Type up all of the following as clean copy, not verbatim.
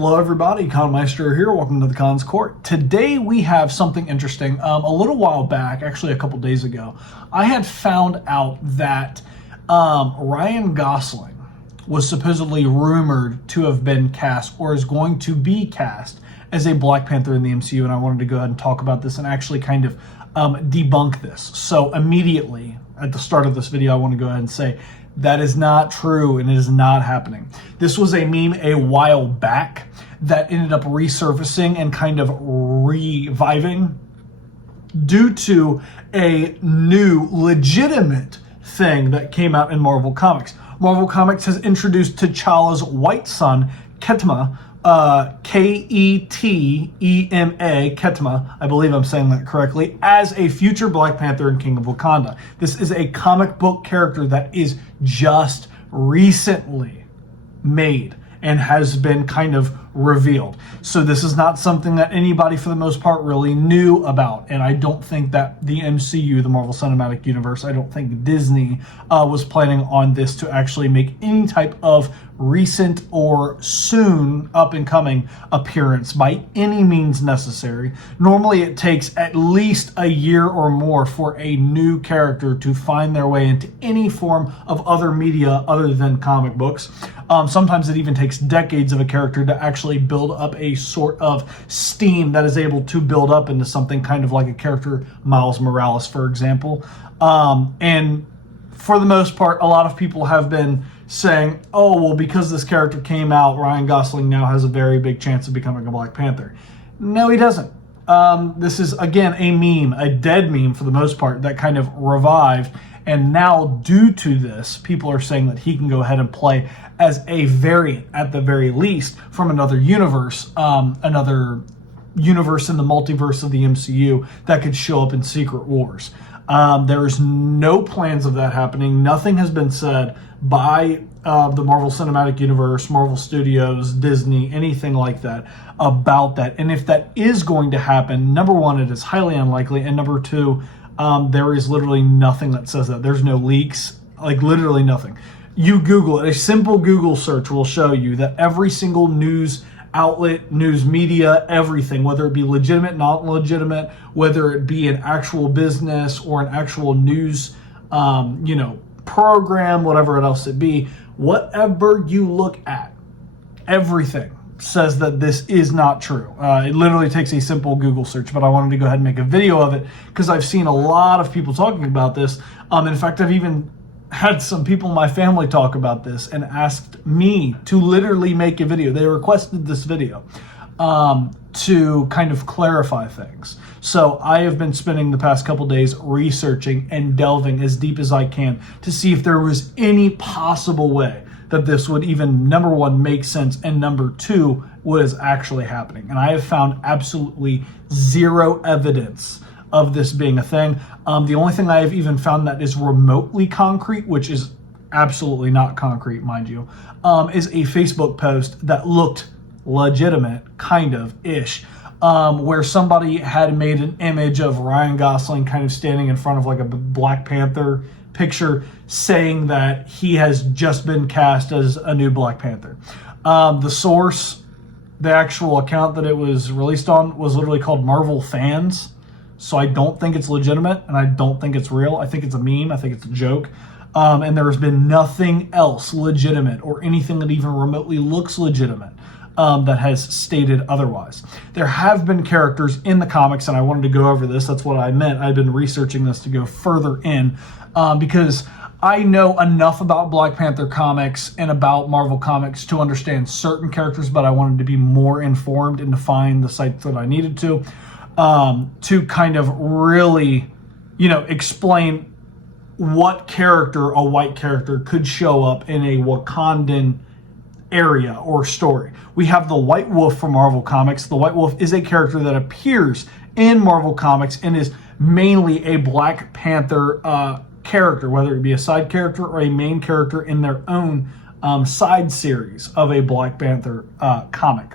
Hello everybody, Maestro here. Welcome to the Khan's Court. Today we have something interesting. A little while back, actually a couple days ago, I had found out that Ryan Gosling was supposedly rumored to have been cast or is going to be cast as a Black Panther in the MCU, and I wanted to go ahead and talk about this and actually kind of debunk this. So immediately at the start of this video, I want to go ahead and say that is not true and it is not happening. This was a meme a while back that ended up resurfacing and kind of reviving due to a new legitimate thing that came out in Marvel Comics. Marvel Comics has introduced T'Challa's white son, Ketema, K-E-T-E-M-A, Ketema, I believe I'm saying that correctly, as a future Black Panther and King of Wakanda. This is a comic book character that is just recently made and has been kind of revealed. So this is not something that anybody for the most part really knew about, and I don't think that the MCU, the Marvel Cinematic Universe, I don't think Disney was planning on this to actually make any type of recent or soon up and coming appearance by any means necessary. Normally it takes at least a year or more for a new character to find their way into any form of other media other than comic books. Sometimes it even takes decades of a character to actually build up a sort of steam that is able to build up into something kind of like a character, Miles Morales, for example. And for the most part, a lot of people have been saying, oh, well, because this character came out, Ryan Gosling now has a very big chance of becoming a Black Panther. No, he doesn't. This is, again, a meme, a dead meme for the most part, that kind of revived. And now, due to this, people are saying that he can go ahead and play as a variant, at the very least, from another universe in the multiverse of the MCU that could show up in Secret Wars. There's no plans of that happening. Nothing has been said by the Marvel Cinematic Universe, Marvel Studios, Disney, anything like that about that. And if that is going to happen, number one, it is highly unlikely. And number two, there is literally nothing that says that. There's no leaks, like literally nothing. You Google it, a simple Google search will show you that every single news outlet, news media, everything, whether it be legitimate, not legitimate, whether it be an actual business or an actual news, program, whatever else it be, whatever you look at, everything says that this is not true. It literally takes a simple Google search, but I wanted to go ahead and make a video of it because I've seen a lot of people talking about this. In fact, I've even had some people in my family talk about this and asked me to literally make a video. They requested this video to kind of clarify things. So I have been spending the past couple days researching and delving as deep as I can to see if there was any possible way that this would even, number one, make sense, and number two, what is actually happening. And I have found absolutely zero evidence of this being a thing. The only thing I have even found that is remotely concrete, which is absolutely not concrete, mind you, is a Facebook post that looked legitimate, kind of ish, where somebody had made an image of Ryan Gosling kind of standing in front of like a Black Panther picture, saying that he has just been cast as a new Black Panther. The source, the actual account that it was released on, was literally called Marvel Fans. So I don't think it's legitimate, and I don't think it's real. I think it's a meme. I think it's a joke. And there has been nothing else legitimate or anything that even remotely looks legitimate that has stated otherwise. There have been characters in the comics, and I wanted to go over this. That's what I meant. I've been researching this to go further in because I know enough about Black Panther comics and about Marvel comics to understand certain characters, but I wanted to be more informed and to find the sites that I needed to kind of really, explain what character, a white character, could show up in a Wakandan area or story. We have the White Wolf from Marvel Comics. The White Wolf is a character that appears in Marvel Comics and is mainly a Black Panther character, whether it be a side character or a main character in their own side series of a Black Panther comic.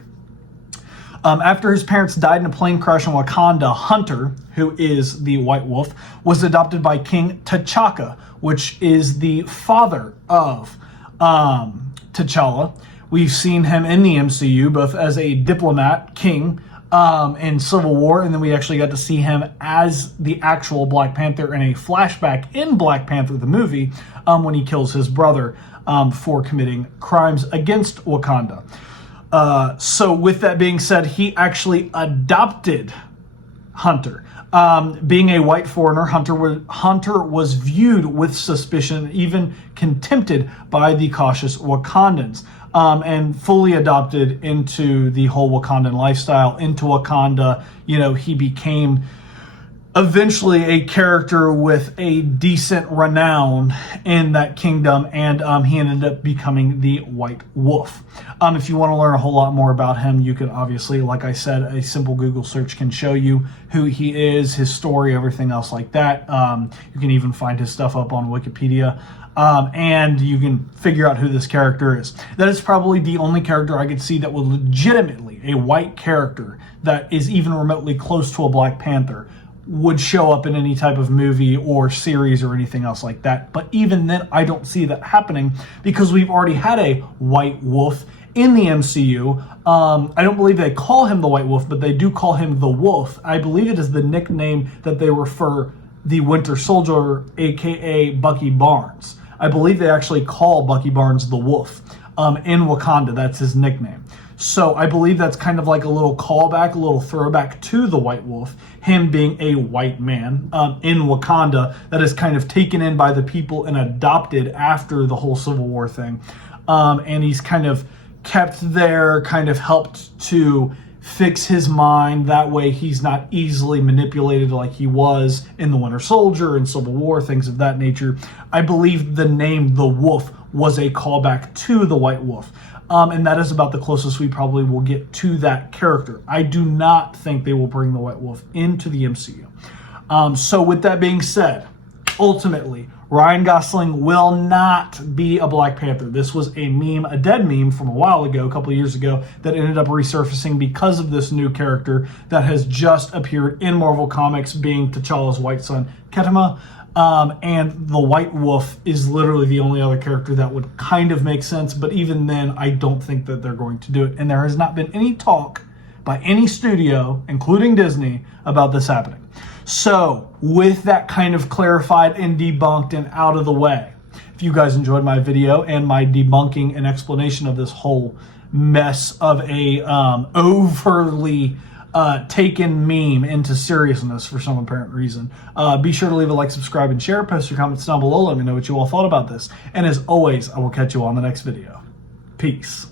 After his parents died in a plane crash in Wakanda, Hunter, who is the White Wolf, was adopted by King T'Chaka, which is the father of T'Challa, We've seen him in the MCU both as a diplomat, king, in Civil War, and then we actually got to see him as the actual Black Panther in a flashback in Black Panther, the movie, when he kills his brother for committing crimes against Wakanda. So with that being said, he actually adopted Hunter. Being a white foreigner, Hunter was viewed with suspicion, even contempted by the cautious Wakandans, and fully adopted into the whole Wakandan lifestyle, into Wakanda. You know, he became eventually a character with a decent renown in that kingdom, and he ended up becoming the White Wolf. If you want to learn a whole lot more about him, you can obviously, like I said, a simple Google search can show you who he is, his story, everything else like that. You can even find his stuff up on Wikipedia. And you can figure out who this character is. That is probably the only character I could see that would legitimately, a white character that is even remotely close to a Black Panther, would show up in any type of movie or series or anything else like that. But even then, I don't see that happening because we've already had a White Wolf in the MCU. I don't believe they call him the White Wolf, but they do call him the Wolf. I believe it is the nickname that they refer the Winter Soldier, aka Bucky Barnes. I believe they actually call Bucky Barnes the Wolf in Wakanda. That's his nickname. So I believe that's kind of like a little callback, a little throwback to the White Wolf, him being a white man in Wakanda that is kind of taken in by the people and adopted after the whole Civil War thing. And he's kind of kept there, kind of helped to fix his mind. That way he's not easily manipulated like he was in the Winter Soldier and Civil War, things of that nature. I believe the name The Wolf was a callback to the White Wolf. And that is about the closest we probably will get to that character. I do not think they will bring the White Wolf into the MCU. So with that being said, ultimately, Ryan Gosling will not be a Black Panther. This was a meme, a dead meme from a while ago, a couple of years ago, that ended up resurfacing because of this new character that has just appeared in Marvel Comics, being T'Challa's white son, Ketama. And the White Wolf is literally the only other character that would kind of make sense, but even then, I don't think that they're going to do it. And there has not been any talk by any studio, including Disney, about this happening. So, with that kind of clarified and debunked and out of the way, if you guys enjoyed my video and my debunking and explanation of this whole mess of a overly taken meme into seriousness for some apparent reason, be sure to leave a like, subscribe, and share. Post your comments down below. Let me know what you all thought about this. And as always, I will catch you on the next video. Peace.